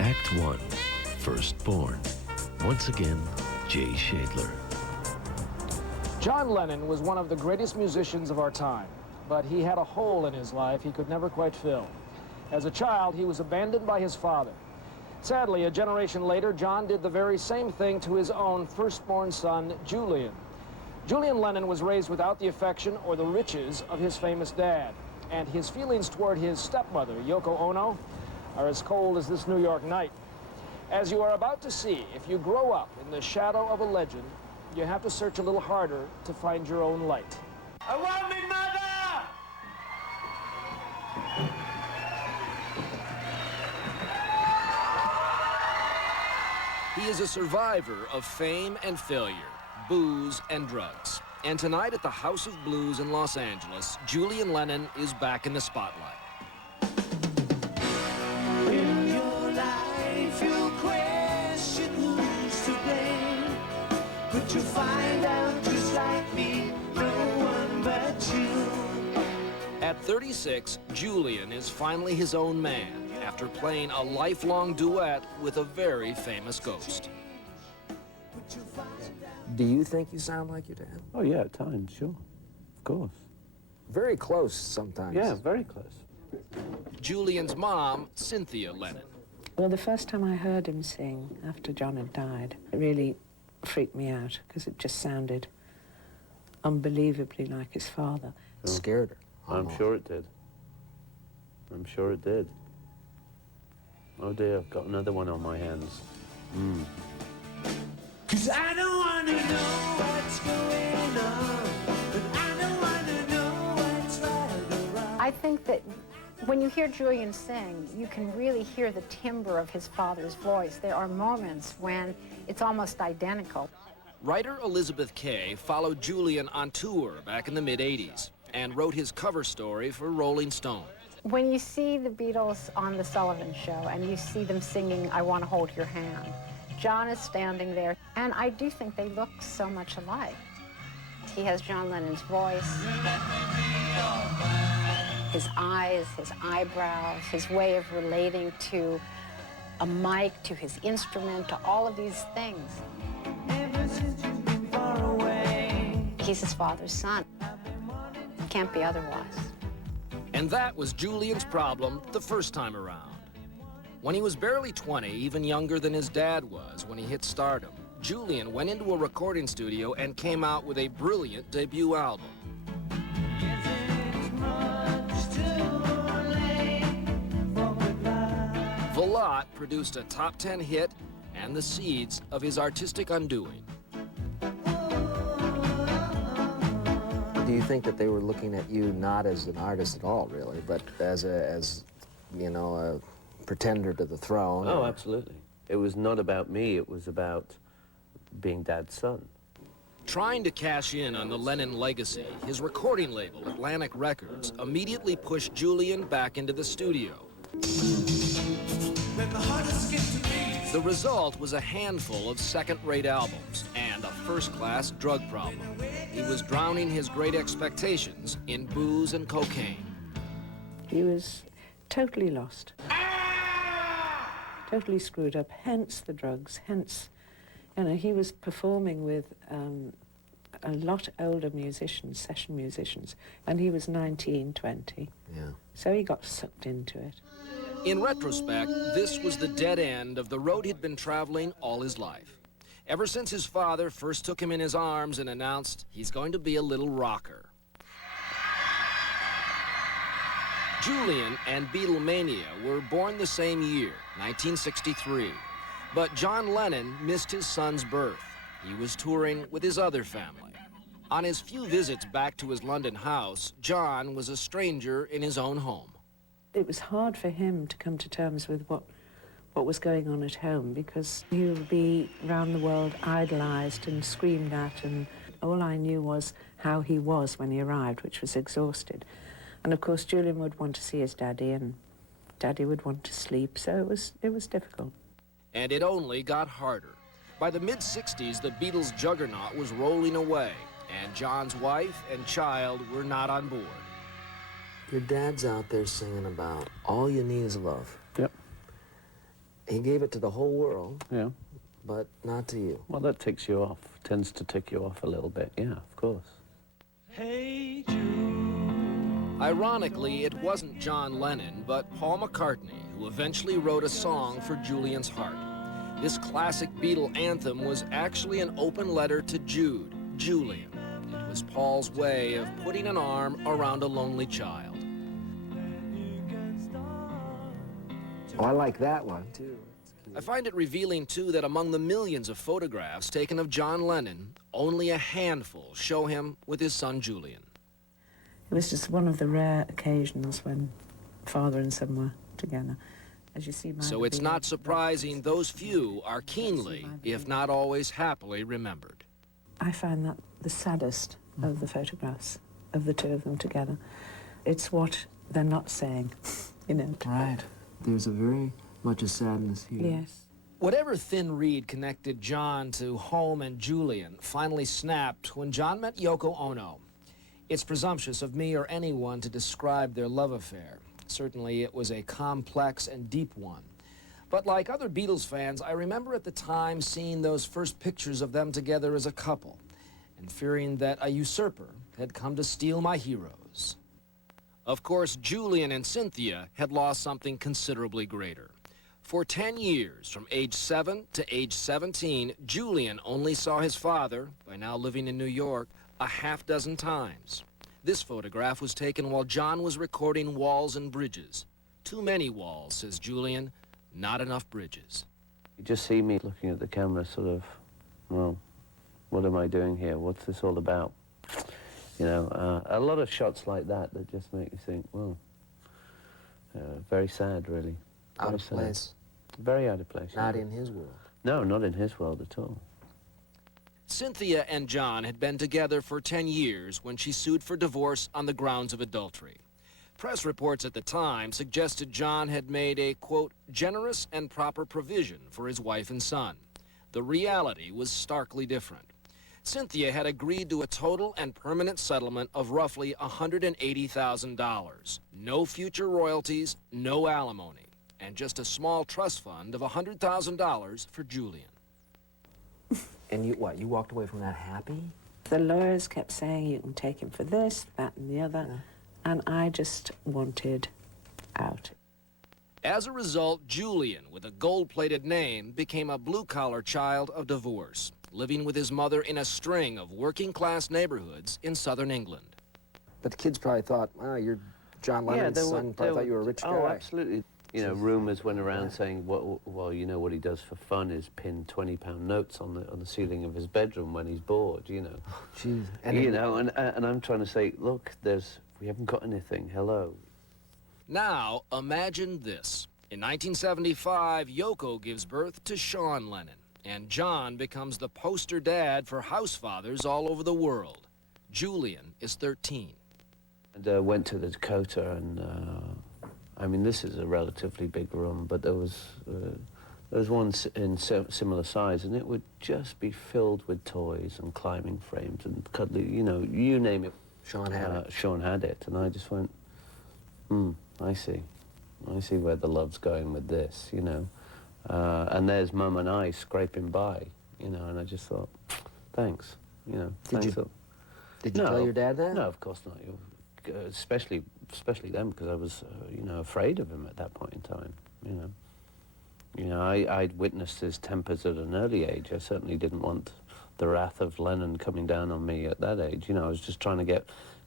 Act 1, Firstborn. Once again, Jay Shadler. John Lennon was one of the greatest musicians of our time, but he had a hole in his life he could never quite fill. As a child, he was abandoned by his father. Sadly, a generation later, John did the very same thing to his own firstborn son, Julian. Julian Lennon was raised without the affection or the riches of his famous dad, and his feelings toward his stepmother, Yoko Ono, are as cold as this New York night. As you are about to see, if you grow up in the shadow of a legend, you have to search a little harder to find your own light. I want me mother! He is a survivor of fame and failure, booze and drugs. And tonight at the House of Blues in Los Angeles, Julian Lennon is back in the spotlight. In your life, you'll question who's to blame, but you'll find out just like me, no one but you. At 36, Julian is finally his own man after playing a lifelong duet with a very famous ghost. Do you think you sound like your dad? Oh, yeah, at times, sure. Of course. Very close sometimes. Yeah, very close. Julian's mom, Cynthia Lennon. Well, the first time I heard him sing after John had died, it really freaked me out because it just sounded unbelievably like his father. It scared her. I'm sure it did. I'm sure it did. Oh dear, I've got another one on my hands. 'Cause I don't wanna know what's going on, but I don't wanna know what's right or wrong. I think that when you hear Julian sing, you can really hear the timbre of his father's voice. There are moments when it's almost identical. Writer Elizabeth Kay followed Julian on tour back in the mid-'80s and wrote his cover story for Rolling Stone. When you see the Beatles on The Sullivan Show and you see them singing I Want to Hold Your Hand, John is standing there, and I do think they look so much alike. He has John Lennon's voice, his eyes, his eyebrows, his way of relating to a mic, to his instrument, to all of these things. Ever since you've been far away. He's his father's son. Can't be otherwise. And that was Julian's problem the first time around. When he was barely 20, even younger than his dad was when he hit stardom, Julian went into a recording studio and came out with a brilliant debut album. Velotte produced a top 10 hit and the seeds of his artistic undoing. Do you think that they were looking at you not as an artist at all, really, but as you know, a pretender to the throne? Oh, absolutely. It was not about me, it was about being Dad's son. Trying to cash in on the Lennon legacy, his recording label, Atlantic Records, immediately pushed Julian back into the studio. The result was a handful of second-rate albums and a first-class drug problem. He was drowning his great expectations in booze and cocaine. He was totally lost. Totally screwed up, hence the drugs, hence, you know, he was performing with a lot older musicians, session musicians, and he was 19, 20. Yeah. So he got sucked into it. In retrospect, this was the dead end of the road he'd been traveling all his life. Ever since his father first took him in his arms and announced he's going to be a little rocker. Julian and Beatlemania were born the same year, 1963. But John Lennon missed his son's birth. He was touring with his other family. On his few visits back to his London house, John was a stranger in his own home. It was hard for him to come to terms with what was going on at home, because he would be round the world idolized and screamed at, and all I knew was how he was when he arrived, which was exhausted. And of course Julian would want to see his daddy, and Daddy would want to sleep, so it was difficult. And it only got harder. By the mid-'60s, the Beatles' juggernaut was rolling away, and John's wife and child were not on board. Your dad's out there singing about all you need is love. Yep. He gave it to the whole world, Yeah. but not to you. Well, that ticks you off. Tends to tick you off a little bit. Yeah, of course. Hey Jude. Ironically, it wasn't John Lennon, but Paul McCartney who eventually wrote a song for Julian's heart. This classic Beatle anthem was actually an open letter to Jude, Julian. It was Paul's way of putting an arm around a lonely child. Oh, I like that one, too. I find it revealing, too, that among the millions of photographs taken of John Lennon, only a handful show him with his son Julian. It was just one of the rare occasions when father and son were together. As you see, So it's not surprising those few are keenly, if not always happily, remembered. I find that the saddest of the photographs of the two of them together. It's what they're not saying, you know. Right. There's a very much a sadness here. Yes. Whatever thin reed connected John to home and Julian finally snapped when John met Yoko Ono. It's presumptuous of me or anyone to describe their love affair. Certainly it was a complex and deep one. But like other Beatles fans, I remember at the time seeing those first pictures of them together as a couple and fearing that a usurper had come to steal my heroes. Of course, Julian and Cynthia had lost something considerably greater. For 10 years, from age 7 to age 17, Julian only saw his father, by now living in New York, a half-dozen times. This photograph was taken while John was recording Walls and Bridges. Too many walls, says Julian, not enough bridges. You just see me looking at the camera sort of, well, what am I doing here? What's this all about? You know, a lot of shots like that that just make you think, well, very sad, really. Out Very of sad. place. Very out of place. Not yeah. in his world. No, not in his world at all. Cynthia and John had been together for 10 years when she sued for divorce on the grounds of adultery. Press reports at the time suggested John had made a, quote, generous and proper provision for his wife and son. The reality was starkly different. Cynthia had agreed to a total and permanent settlement of roughly $180,000. No future royalties, no alimony, and just a small trust fund of $100,000 for Julian. And you, what, you walked away from that happy? The lawyers kept saying you can take him for this, that, and the other, and I just wanted out. As a result, Julian, with a gold-plated name, became a blue-collar child of divorce, living with his mother in a string of working-class neighborhoods in southern England. But the kids probably thought, well, you're John Lennon's son. Probably thought you were a rich guy. Oh, absolutely. You know, rumors went around saying, well, you know, what he does for fun is pin 20-pound notes on the ceiling of his bedroom when he's bored, you know. Jeez. You know, and I'm trying to say, look, we haven't got anything, hello. Now, imagine this. In 1975, Yoko gives birth to Sean Lennon, and John becomes the poster dad for house fathers all over the world. Julian is 13. And went to the Dakota, and I mean, this is a relatively big room, but there was one in similar size, and it would just be filled with toys and climbing frames and cuddly, you know, you name it. Sean had it. Sean had it, and I just went, I see where the love's going with this, you know. And there's Mum and I scraping by, you know, and I just thought, thanks, you know. Did you tell your dad that? No, of course not. Especially then, because I was, you know, afraid of him at that point in time, you know. You know, I'd witnessed his tempers at an early age. I certainly didn't want the wrath of Lennon coming down on me at that age. You know, I was just trying to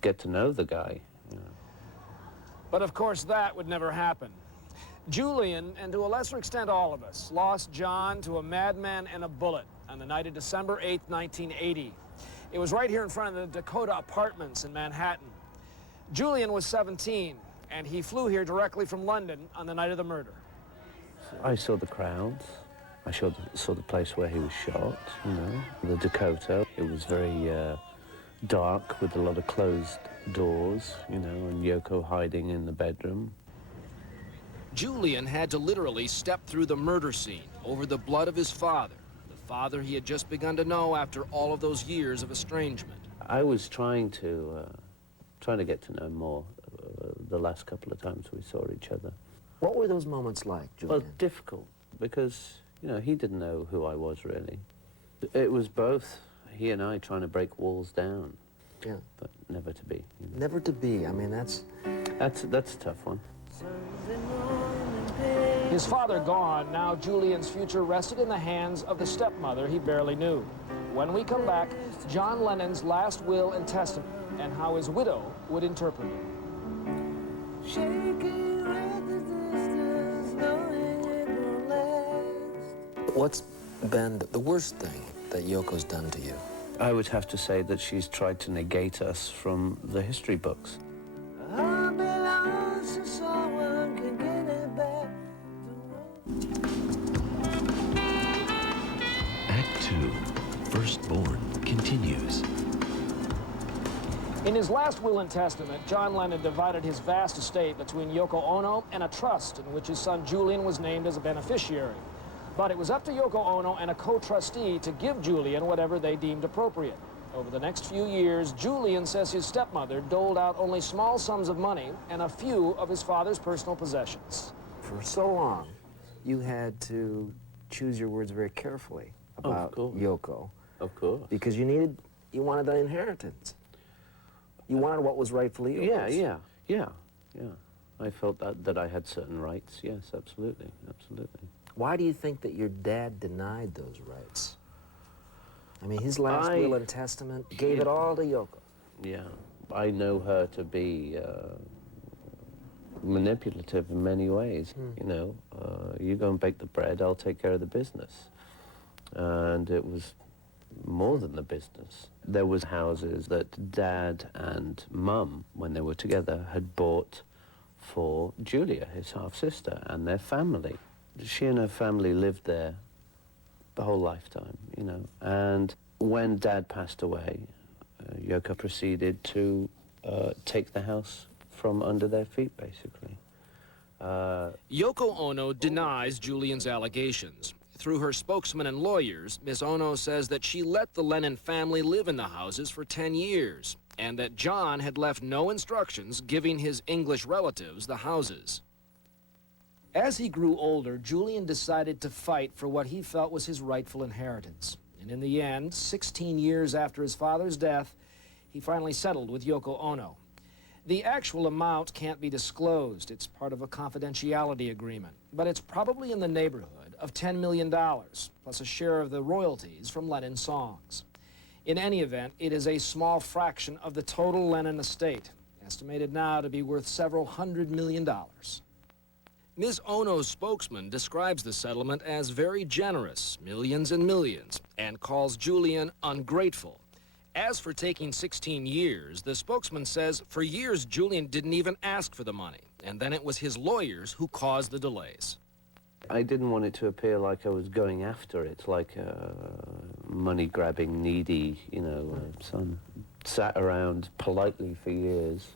get to know the guy, you know. But of course, that would never happen. Julian, and to a lesser extent all of us, lost John to a madman and a bullet on the night of December 8th, 1980. It was right here in front of the Dakota Apartments in Manhattan. Julian was 17, and he flew here directly from London on the night of the murder. I saw the crowds. I saw the place where he was shot, you know, the Dakota. It was very dark with a lot of closed doors, you know, and Yoko hiding in the bedroom. Julian had to literally step through the murder scene over the blood of his father, the father he had just begun to know after all of those years of estrangement. I was trying to get to know more the last couple of times we saw each other. What were those moments like, Julian? Well, difficult, because, you know, he didn't know who I was really. It was both he and I trying to break walls down. Yeah. But never to be. You know. Never to be. I mean, that's That's a tough one. His father gone, now Julian's future rested in the hands of the stepmother he barely knew. When we come back, John Lennon's last will and testament, and how his widow would interpret it. what's been the worst thing that Yoko's done to you? I would have to say that she's tried to negate us from the history books. Act 2, Firstborn, continues. In his last will and testament, John Lennon divided his vast estate between Yoko Ono and a trust in which his son Julian was named as a beneficiary. But it was up to Yoko Ono and a co-trustee to give Julian whatever they deemed appropriate. Over the next few years, Julian says his stepmother doled out only small sums of money and a few of his father's personal possessions. For so long, you had to choose your words very carefully about Yoko. Of course. Because you wanted the inheritance. You wanted what was rightfully yours. Yeah. I felt that I had certain rights. Yes, absolutely. Why do you think that your dad denied those rights? I mean, his last will and testament gave it all to Yoko. Yeah, I know her to be manipulative in many ways. You know, you go and bake the bread, I'll take care of the business. And it was more than the business. There was houses that Dad and Mum, when they were together, had bought for Julia, his half-sister, and their family. She and her family lived there the whole lifetime, you know. And when Dad passed away, Yoko proceeded to take the house from under their feet, basically. Yoko Ono denies Julian's allegations. Through her spokesman and lawyers, Ms. Ono says that she let the Lennon family live in the houses for 10 years, and that John had left no instructions giving his English relatives the houses. As he grew older, Julian decided to fight for what he felt was his rightful inheritance. And in the end, 16 years after his father's death, he finally settled with Yoko Ono. The actual amount can't be disclosed. It's part of a confidentiality agreement. But it's probably in the neighborhood of $10 million, plus a share of the royalties from Lennon songs. In any event, it is a small fraction of the total Lennon estate, estimated now to be worth several $100 million. Ms. Ono's spokesman describes the settlement as very generous, millions and millions, and calls Julian ungrateful. As for taking 16 years, the spokesman says for years Julian didn't even ask for the money, and then it was his lawyers who caused the delays. I didn't want it to appear like I was going after it, like a money-grabbing, needy, you know, son. Sat around politely for years,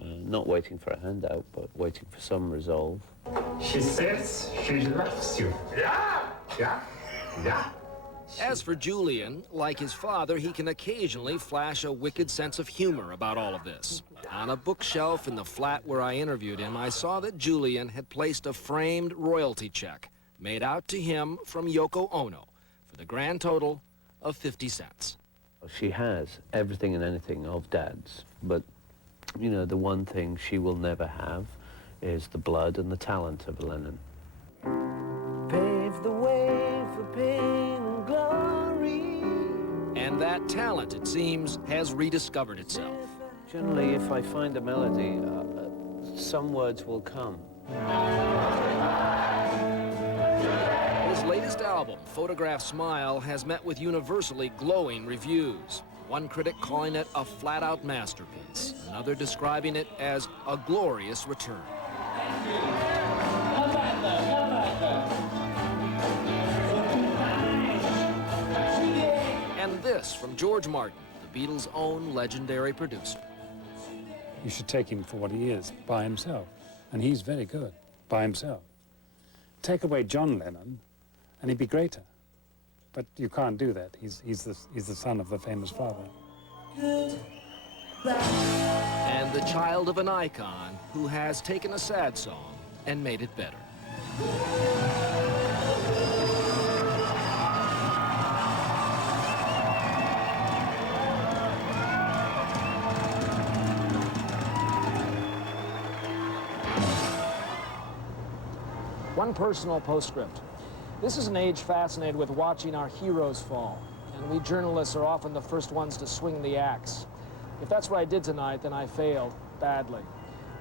not waiting for a handout, but waiting for some resolve. She says she loves you. Yeah. As for Julian, like his father, he can occasionally flash a wicked sense of humor about all of this. On a bookshelf in the flat where I interviewed him, I saw that Julian had placed a framed royalty check made out to him from Yoko Ono for the grand total of 50 cents. She has everything and anything of Dad's, but, you know, the one thing she will never have is the blood and the talent of Lennon. Pave the way for pain and glory. And that talent, it seems, has rediscovered itself. Generally, if I find a melody, some words will come. His latest album, Photograph Smile, has met with universally glowing reviews. One critic calling it a flat-out masterpiece, another describing it as a glorious return. And this from George Martin, the Beatles' own legendary producer. You should take him for what he is, by himself. And he's very good, by himself. Take away John Lennon, and he'd be greater. But you can't do that. He's the son of the famous father. And the child of an icon who has taken a sad song and made it better. One personal postscript. This is an age fascinated with watching our heroes fall, and we journalists are often the first ones to swing the axe. If that's what I did tonight, then I failed badly.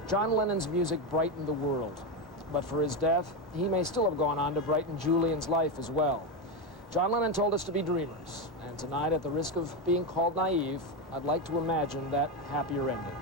John Lennon's music brightened the world, but for his death, he may still have gone on to brighten Julian's life as well. John Lennon told us to be dreamers, and tonight, at the risk of being called naive, I'd like to imagine that happier ending.